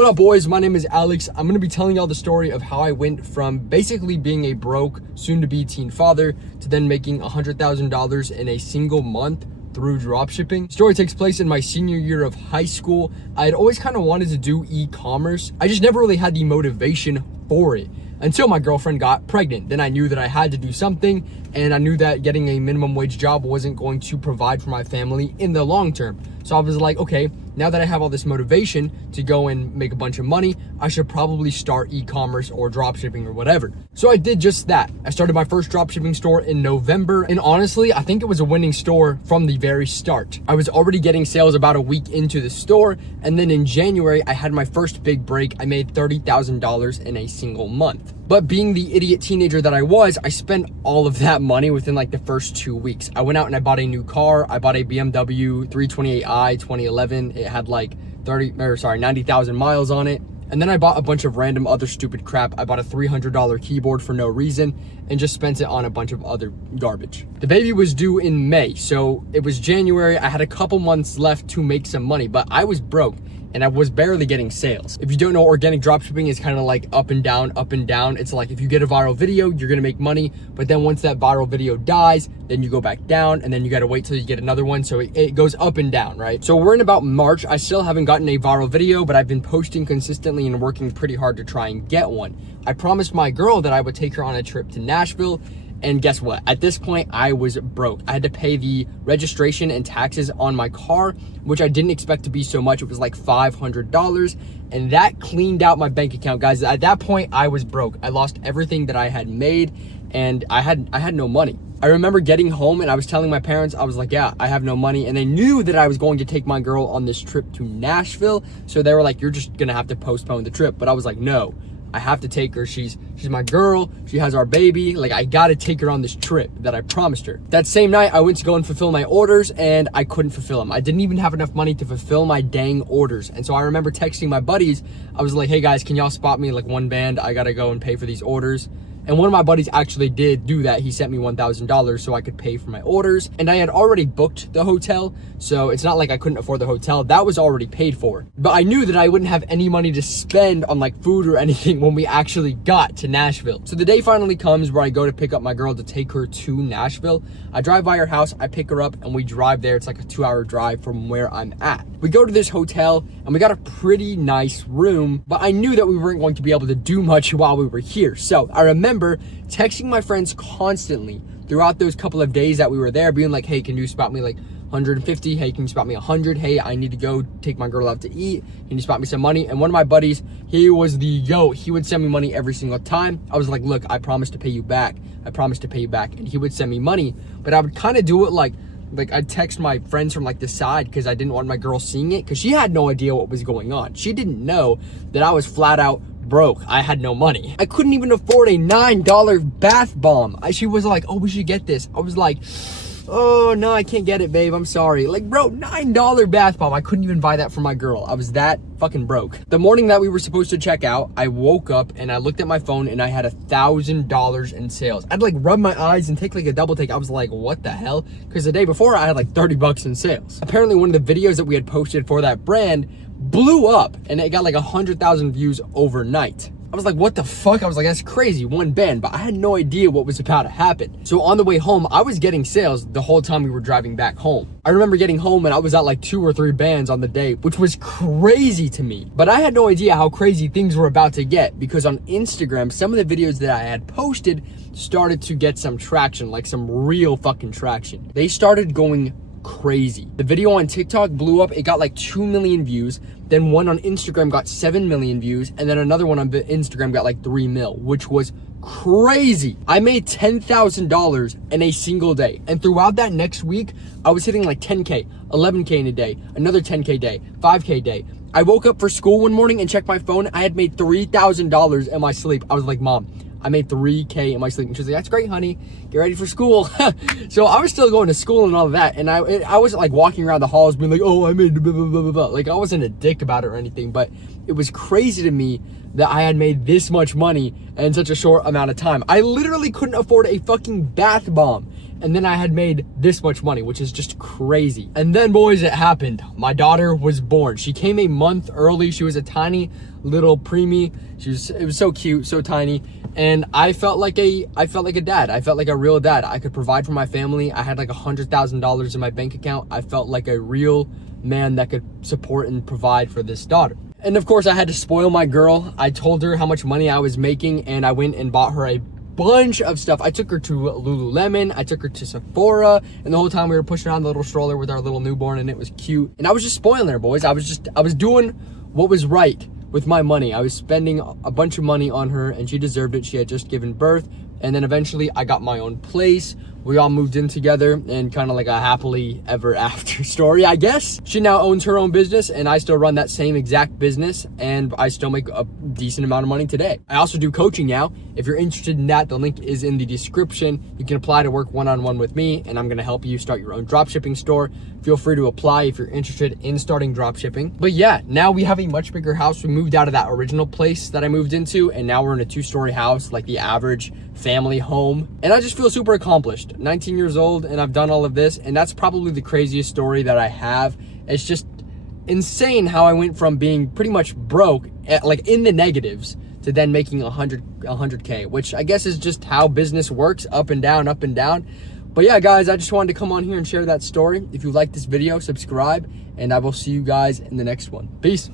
What up, boys? My name is Alex. I'm going to be telling y'all the story of how I went from basically being a broke, soon-to-be teen father to then making $100,000 in a single month through dropshipping. The story takes place in my senior year of high school. I had always kind of wanted to do e-commerce. I just never really had the motivation for it until my girlfriend got pregnant. Then I knew that I had to do something, and I knew that getting a minimum wage job wasn't going to provide for my family in the long term. So I was like, okay, now that I have all this motivation to go and make a bunch of money, I should probably start e-commerce or dropshipping or whatever. So I did just that. I started my first dropshipping store in November, and honestly, I think it was a winning store from the very start. I was already getting sales about a week into the store, and then in January, I had my first big break. I made $30,000 in a single month. But being the idiot teenager that I was, I spent all of that money within like the first 2 weeks. I went out and I bought a new car. I bought a BMW 328i 2011. It had like 90,000 miles on it. And then I bought a bunch of random other stupid crap. I bought a $300 keyboard for no reason and just spent it on a bunch of other garbage. The baby was due in May, so it was January. I had a couple months left to make some money, but I was broke and I was barely getting sales. If you don't know, organic dropshipping is kind of like up and down, up and down. It's like if you get a viral video, you're gonna make money, but then once that viral video dies, then you go back down, and then you gotta wait till you get another one. So it goes up and down, right? So we're in about March. I still haven't gotten a viral video, but I've been posting consistently and working pretty hard to try and get one. I promised my girl that I would take her on a trip to Nashville. And guess what? At this point, I was broke. I had to pay the registration and taxes on my car, which I didn't expect to be so much. It was like $500, and that cleaned out my bank account, guys. At that point, I was broke. I lost everything that I had made, and I had no money. I remember getting home and I was telling my parents, I was like, yeah, I have no money. And they knew that I was going to take my girl on this trip to Nashville. So they were like, you're just gonna have to postpone the trip. But I was like, no, I have to take her. She's my girl. She has our baby. Like, I gotta take her on this trip that I promised her. That same night, I went to go and fulfill my orders, and I couldn't fulfill them. I didn't even have enough money to fulfill my dang orders. And so I remember texting my buddies. I was like, hey guys, can y'all spot me like one band? I gotta go and pay for these orders. And one of my buddies actually did do that. He sent me $1,000 so I could pay for my orders. And I had already booked the hotel, so it's not like I couldn't afford the hotel. That was already paid for. But I knew that I wouldn't have any money to spend on like food or anything when we actually got to Nashville. So the day finally comes where I go to pick up my girl to take her to Nashville. I drive by her house, I pick her up, and we drive there. It's like a 2-hour drive from where I'm at. We go to this hotel, and we got a pretty nice room, but I knew that we weren't going to be able to do much while we were here. So I remember texting my friends constantly throughout those couple of days that we were there, being like, hey, can you spot me like 150? Hey, can you spot me 100? Hey, I need to go take my girl out to eat. Can you spot me some money? And one of my buddies, he was the goat. He would send me money every single time. I was like, look, I promise to pay you back. I promise to pay you back. And he would send me money, but I would kind of do it like I'd text my friends from like the side because I didn't want my girl seeing it, because she had no idea what was going on. She didn't know that I was flat out broke. I had no money. I couldn't even afford a $9 bath bomb. She was like, oh, we should get this. I was like, oh no, I can't get it, babe, I'm sorry. Like, bro, $9 bath bomb. I couldn't even buy that for my girl. I was that fucking broke. The morning that we were supposed to check out, I woke up and I looked at my phone and I had $1,000 in sales. I'd like rub my eyes and take like a double take. I was like, what the hell? Because the day before I had like 30 bucks in sales. Apparently one of the videos that we had posted for that brand blew up and it got like 100,000 views overnight. I was like, what the fuck? I was like, that's crazy, one band, but I had no idea what was about to happen. So on the way home, I was getting sales the whole time we were driving back home. I remember getting home and I was at like 2 or 3 bands on the day, which was crazy to me. But I had no idea how crazy things were about to get, because on Instagram, some of the videos that I had posted started to get some traction, like some real fucking traction. They started going crazy. The video on TikTok blew up. It got like 2 million views. Then one on Instagram got 7 million views. And then another one on Instagram got like 3 mil, which was crazy. I made $10,000 in a single day. And throughout that next week, I was hitting like 10K, 11K in a day, another 10K day, 5K day. I woke up for school one morning and checked my phone. I had made $3,000 in my sleep. I was like, Mom, I made 3K in my sleep. And she was like, that's great, honey. Get ready for school. So I was still going to school and all of that. And I wasn't like walking around the halls being like, oh, I made blah, blah, blah, blah, blah. Like, I wasn't a dick about it or anything, but it was crazy to me that I had made this much money in such a short amount of time. I literally couldn't afford a fucking bath bomb. And then I had made this much money, which is just crazy. And then, boys, it happened. My daughter was born. She came a month early. She was a tiny little preemie. It was so cute, so tiny. And I felt like a dad. I felt like a real dad. I could provide for my family. I had like $100,000 in my bank account. I felt like a real man that could support and provide for this daughter. And of course, I had to spoil my girl. I told her how much money I was making, and I went and bought her a bunch of stuff. I took her to Lululemon, I took her to Sephora, and the whole time we were pushing on the little stroller with our little newborn, and it was cute. And I was just spoiling her, boys. I was doing what was right with my money. I was spending a bunch of money on her, and she deserved it. She had just given birth. And then eventually I got my own place. We all moved in together, and kind of like a happily ever after story, I guess. She now owns her own business, and I still run that same exact business, and I still make a decent amount of money today. I also do coaching now. If you're interested in that, the link is in the description. You can apply to work one-on-one with me, and I'm gonna help you start your own dropshipping store. Feel free to apply if you're interested in starting dropshipping. But yeah, now we have a much bigger house. We moved out of that original place that I moved into, and now we're in a 2-story house, like the average family home. And I just feel super accomplished. 19 years old, and I've done all of this, and that's probably the craziest story that I have. It's just insane how I went from being pretty much broke, like in the negatives, to then making 100K, which I guess is just how business works, up and down, up and down. But yeah, guys, I just wanted to come on here and share that story. If you like this video, subscribe, and I will see you guys in the next one. Peace.